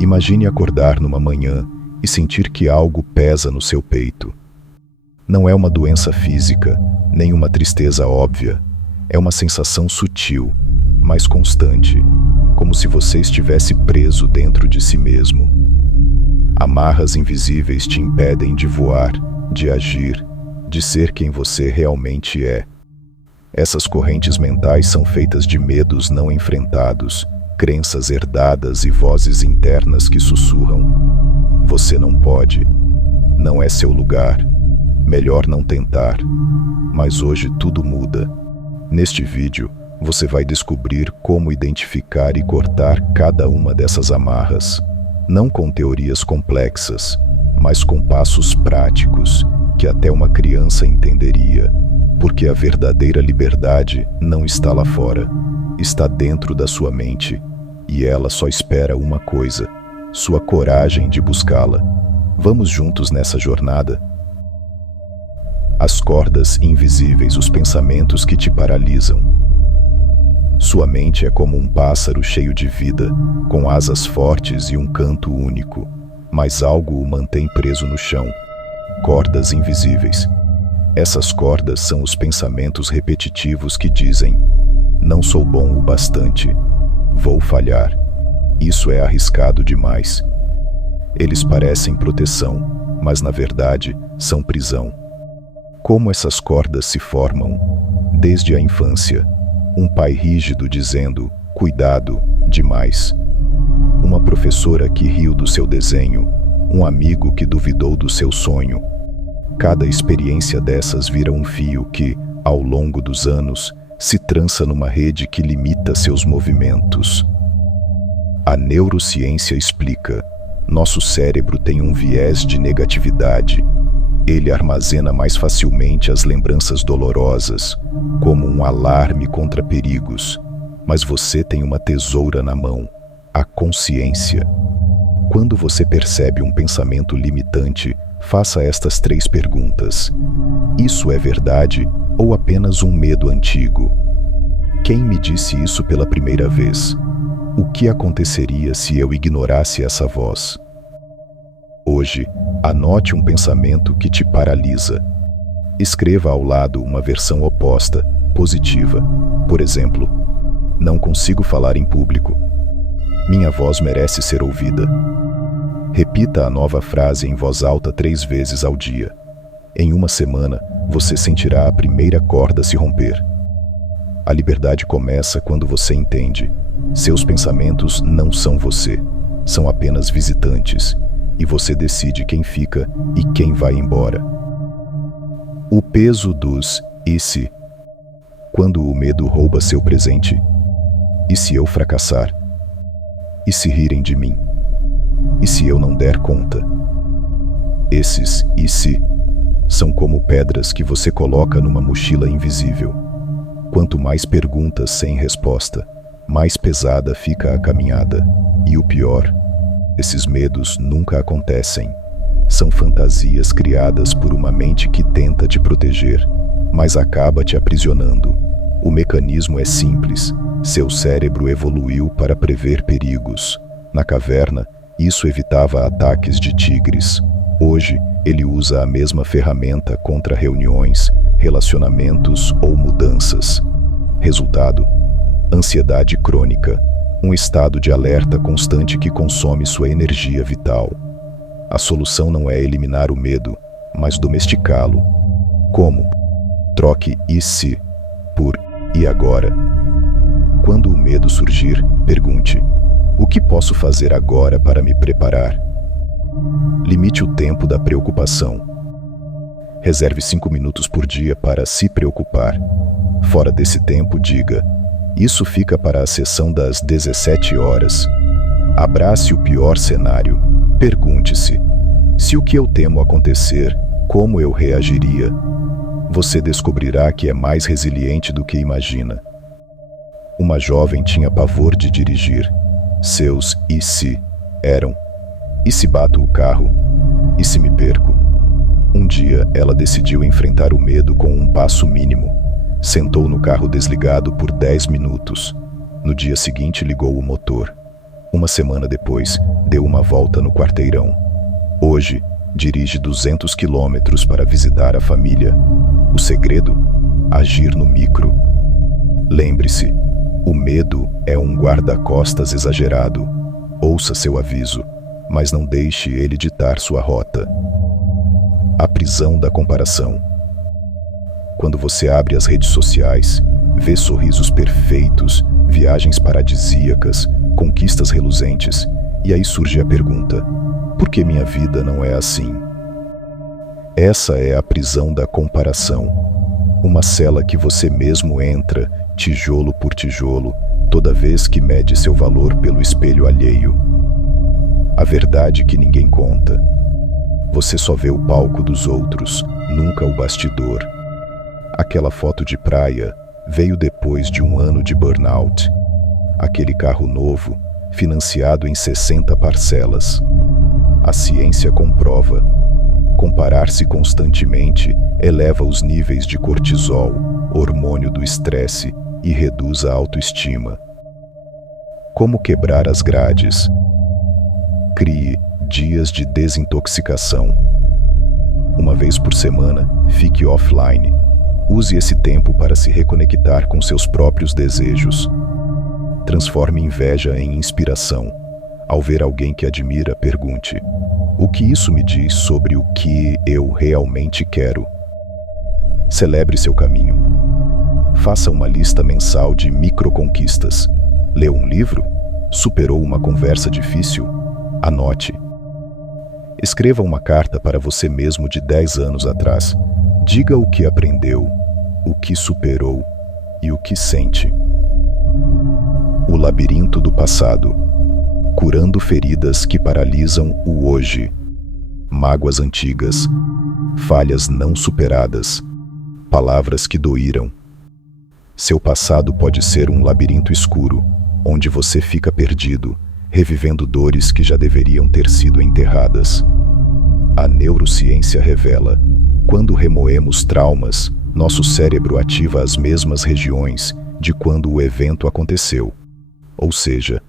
Imagine acordar numa manhã e sentir que algo pesa no seu peito. Não é uma doença física, nem uma tristeza óbvia. É uma sensação sutil, mas constante, como se você estivesse preso dentro de si mesmo. Amarras invisíveis te impedem de voar, de agir, de ser quem você realmente é. Essas correntes mentais são feitas de medos não enfrentados, crenças herdadas e vozes internas que sussurram: você não pode, não é seu lugar, melhor não tentar. Mas hoje tudo muda. Neste vídeo, você vai descobrir como identificar e cortar cada uma dessas amarras, não com teorias complexas, mas com passos práticos que até uma criança entenderia, porque a verdadeira liberdade não está lá fora, está dentro da sua mente, e ela só espera uma coisa: sua coragem de buscá-la. Vamos juntos nessa jornada? As cordas invisíveis, os pensamentos que te paralisam. Sua mente é como um pássaro cheio de vida, com asas fortes e um canto único, mas algo o mantém preso no chão. Cordas invisíveis. Essas cordas são os pensamentos repetitivos que dizem: não sou bom o bastante, vou falhar, isso é arriscado demais. Eles parecem proteção, mas na verdade são prisão. Como essas cordas se formam? Desde a infância. Um pai rígido dizendo: cuidado, demais. Uma professora que riu do seu desenho. Um amigo que duvidou do seu sonho. Cada experiência dessas vira um fio que, ao longo dos anos, se trança numa rede que limita seus movimentos. A neurociência explica: nosso cérebro tem um viés de negatividade. Ele armazena mais facilmente as lembranças dolorosas, como um alarme contra perigos. Mas você tem uma tesoura na mão: a consciência. Quando você percebe um pensamento limitante, faça estas 3 perguntas. Isso é verdade ou apenas um medo antigo? Quem me disse isso pela primeira vez? O que aconteceria se eu ignorasse essa voz? Hoje, anote um pensamento que te paralisa. Escreva ao lado uma versão oposta, positiva. Por exemplo: não consigo falar em público. Minha voz merece ser ouvida. Repita a nova frase em voz alta 3 vezes ao dia. Em uma semana, você sentirá a primeira corda se romper. A liberdade começa quando você entende: seus pensamentos não são você, são apenas visitantes, e você decide quem fica e quem vai embora. O peso dos "e se". Quando o medo rouba seu presente. E se eu fracassar? E se rirem de mim? E se eu não der conta? Esses "e se" são como pedras que você coloca numa mochila invisível. Quanto mais perguntas sem resposta, mais pesada fica a caminhada. E o pior: esses medos nunca acontecem. São fantasias criadas por uma mente que tenta te proteger, mas acaba te aprisionando. O mecanismo é simples: seu cérebro evoluiu para prever perigos. Na caverna, isso evitava ataques de tigres. Hoje, ele usa a mesma ferramenta contra reuniões, relacionamentos ou mudanças. Resultado: ansiedade crônica. Um estado de alerta constante que consome sua energia vital. A solução não é eliminar o medo, mas domesticá-lo. Como? Troque "e se" por "e agora?". Quando o medo surgir, pergunte: o que posso fazer agora para me preparar? Limite o tempo da preocupação. Reserve 5 minutos por dia para se preocupar. Fora desse tempo, diga: isso fica para a sessão das 17 horas. Abrace o pior cenário. Pergunte-se: se o que eu temo acontecer, como eu reagiria? Você descobrirá que é mais resiliente do que imagina. Uma jovem tinha pavor de dirigir. Seus "e se" eram: e se bato o carro? E se me perco? Um dia, ela decidiu enfrentar o medo com um passo mínimo. Sentou no carro desligado por 10 minutos. No dia seguinte, ligou o motor. Uma semana depois, deu uma volta no quarteirão. Hoje, dirige 200 quilômetros para visitar a família. O segredo? Agir no micro. Lembre-se, o medo é um guarda-costas exagerado. Ouça seu aviso, mas não deixe ele ditar sua rota. A prisão da comparação. Quando você abre as redes sociais, vê sorrisos perfeitos, viagens paradisíacas, conquistas reluzentes, e aí surge a pergunta: por que minha vida não é assim? Essa é a prisão da comparação. Uma cela que você mesmo entra, tijolo por tijolo, toda vez que mede seu valor pelo espelho alheio. A verdade que ninguém conta. Você só vê o palco dos outros, nunca o bastidor. Aquela foto de praia veio depois de um ano de burnout. Aquele carro novo, financiado em 60 parcelas. A ciência comprova. Comparar-se constantemente eleva os níveis de cortisol, hormônio do estresse, e reduz a autoestima. Como quebrar as grades? Crie dias de desintoxicação. Uma vez por semana, fique offline. Use esse tempo para se reconectar com seus próprios desejos. Transforme inveja em inspiração. Ao ver alguém que admira, pergunte: o que isso me diz sobre o que eu realmente quero? Celebre seu caminho. Faça uma lista mensal de microconquistas. Leu um livro? Superou uma conversa difícil? Anote. Escreva uma carta para você mesmo de 10 anos atrás. Diga o que aprendeu, o que superou e o que sente. O labirinto do passado. Curando feridas que paralisam o hoje. Mágoas antigas. Falhas não superadas. Palavras que doíram. Seu passado pode ser um labirinto escuro, onde você fica perdido, revivendo dores que já deveriam ter sido enterradas. A neurociência revela: quando remoemos traumas, nosso cérebro ativa as mesmas regiões de quando o evento aconteceu. Ou seja,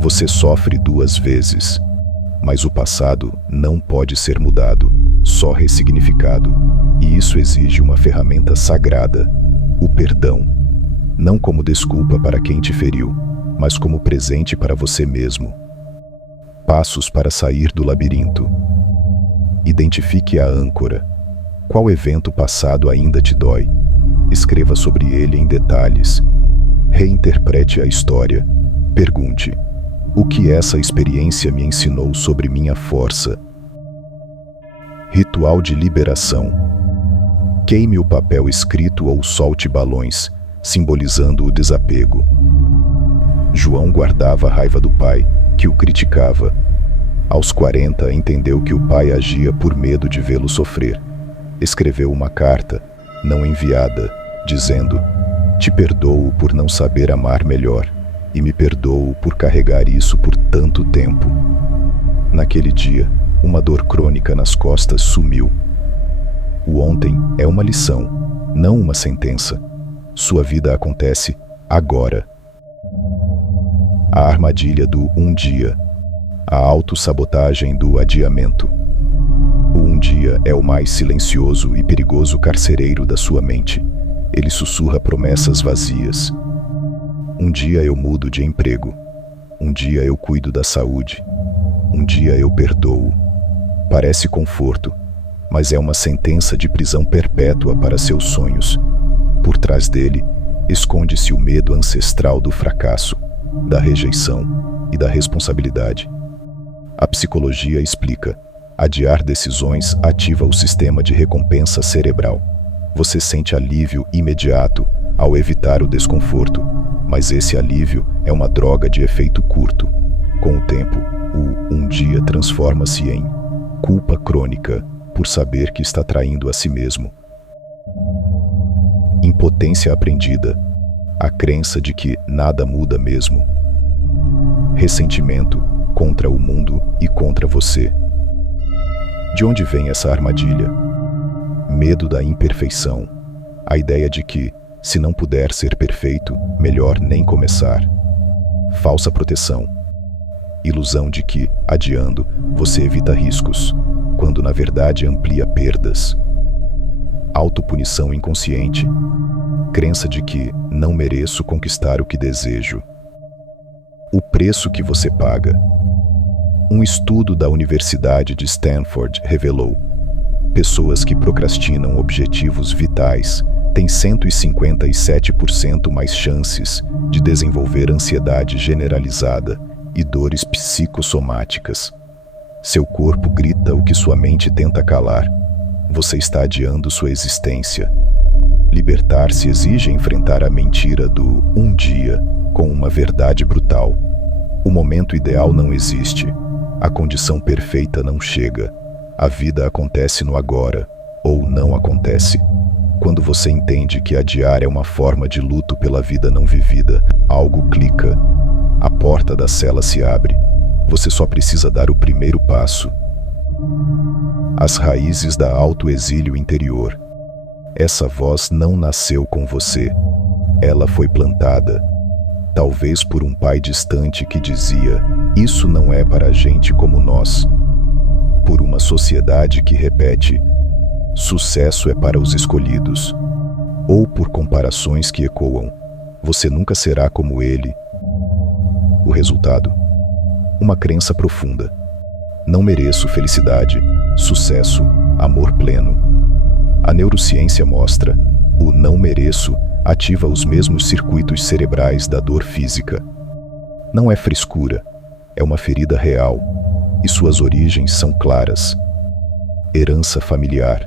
você sofre 2 vezes. Mas o passado não pode ser mudado, só ressignificado. E isso exige uma ferramenta sagrada: o perdão. Não como desculpa para quem te feriu, mas como presente para você mesmo. Passos para sair do labirinto. Identifique a âncora. Qual evento passado ainda te dói? Escreva sobre ele em detalhes. Reinterprete a história. Pergunte: o que essa experiência me ensinou sobre minha força? Ritual de liberação. Queime o papel escrito ou solte balões, simbolizando o desapego. João guardava a raiva do pai, que o criticava. Aos 40, entendeu que o pai agia por medo de vê-lo sofrer. Escreveu uma carta, não enviada, dizendo: te perdoo por não saber amar melhor, e me perdoo por carregar isso por tanto tempo. Naquele dia, uma dor crônica nas costas sumiu. O ontem é uma lição, não uma sentença. Sua vida acontece agora. A armadilha do um dia. A autossabotagem do adiamento. O um dia é o mais silencioso e perigoso carcereiro da sua mente. Ele sussurra promessas vazias. Um dia eu mudo de emprego. Um dia eu cuido da saúde. Um dia eu perdoo. Parece conforto, mas é uma sentença de prisão perpétua para seus sonhos. Por trás dele, esconde-se o medo ancestral do fracasso, da rejeição e da responsabilidade. A psicologia explica: adiar decisões ativa o sistema de recompensa cerebral. Você sente alívio imediato ao evitar o desconforto, mas esse alívio é uma droga de efeito curto. Com o tempo, o um dia transforma-se em culpa crônica por saber que está traindo a si mesmo. Impotência aprendida. A crença de que nada muda mesmo. Ressentimento contra o mundo e contra você. De onde vem essa armadilha? Medo da imperfeição. A ideia de que, se não puder ser perfeito, melhor nem começar. Falsa proteção. Ilusão de que, adiando, você evita riscos, quando na verdade amplia perdas. Autopunição inconsciente. Crença de que não mereço conquistar o que desejo. O preço que você paga. Um estudo da Universidade de Stanford revelou: pessoas que procrastinam objetivos vitais têm 157% mais chances de desenvolver ansiedade generalizada e dores psicossomáticas. Seu corpo grita o que sua mente tenta calar. Você está adiando sua existência. Libertar-se exige enfrentar a mentira do um dia com uma verdade brutal. O momento ideal não existe. A condição perfeita não chega. A vida acontece no agora, ou não acontece. Quando você entende que adiar é uma forma de luto pela vida não vivida, algo clica. A porta da cela se abre. Você só precisa dar o primeiro passo. As raízes da autoexílio interior. Essa voz não nasceu com você. Ela foi plantada. Talvez por um pai distante que dizia: isso não é para gente como nós. Por uma sociedade que repete: sucesso é para os escolhidos. Ou por comparações que ecoam: você nunca será como ele. O resultado? Uma crença profunda. Não mereço felicidade, sucesso, amor pleno. A neurociência mostra: o não mereço ativa os mesmos circuitos cerebrais da dor física. Não é frescura, é uma ferida real, e suas origens são claras. Herança familiar.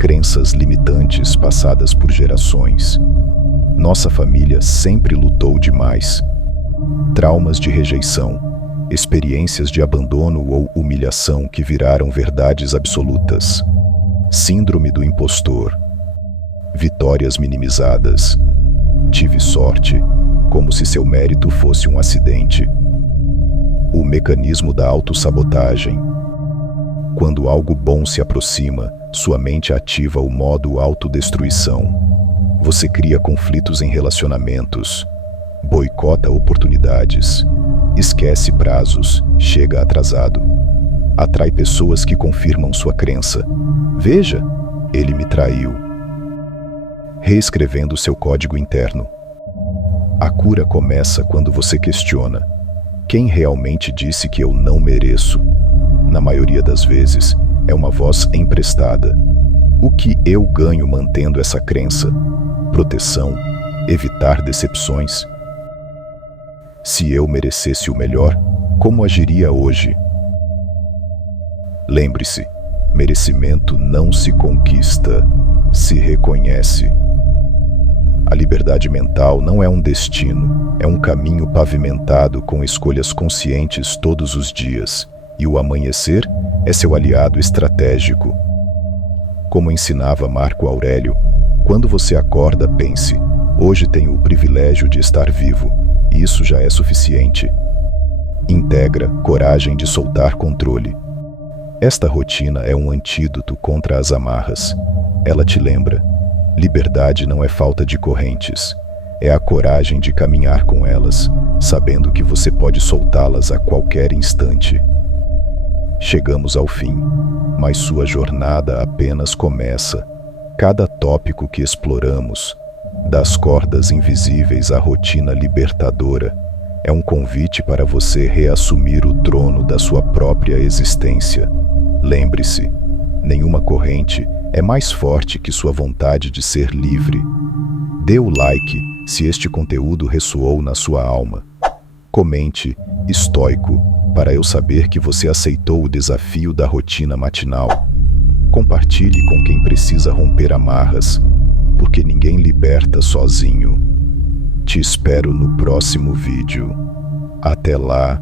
Crenças limitantes passadas por gerações. Nossa família sempre lutou demais. Traumas de rejeição, experiências de abandono ou humilhação que viraram verdades absolutas. Síndrome do impostor. Vitórias minimizadas. Tive sorte, como se seu mérito fosse um acidente. O mecanismo da autossabotagem. Quando algo bom se aproxima, sua mente ativa o modo autodestruição. Você cria conflitos em relacionamentos, boicota oportunidades, esquece prazos, chega atrasado. Atrai pessoas que confirmam sua crença. Veja, ele me traiu. Reescrevendo seu código interno. A cura começa quando você questiona: quem realmente disse que eu não mereço? Na maioria das vezes, é uma voz emprestada. O que eu ganho mantendo essa crença? Proteção? Evitar decepções? Se eu merecesse o melhor, como agiria hoje? Lembre-se, merecimento não se conquista, se reconhece. A liberdade mental não é um destino, é um caminho pavimentado com escolhas conscientes todos os dias, e o amanhecer é seu aliado estratégico. Como ensinava Marco Aurélio, quando você acorda, pense: hoje tenho o privilégio de estar vivo, e isso já é suficiente. Integra coragem de soltar controle. Esta rotina é um antídoto contra as amarras. Ela te lembra: liberdade não é falta de correntes, é a coragem de caminhar com elas, sabendo que você pode soltá-las a qualquer instante. Chegamos ao fim, mas sua jornada apenas começa. Cada tópico que exploramos, das cordas invisíveis à rotina libertadora, é um convite para você reassumir o trono da sua própria existência. Lembre-se, nenhuma corrente é mais forte que sua vontade de ser livre. Dê o like se este conteúdo ressoou na sua alma. Comente estoico para eu saber que você aceitou o desafio da rotina matinal. Compartilhe com quem precisa romper amarras, porque ninguém liberta sozinho. Te espero no próximo vídeo. Até lá.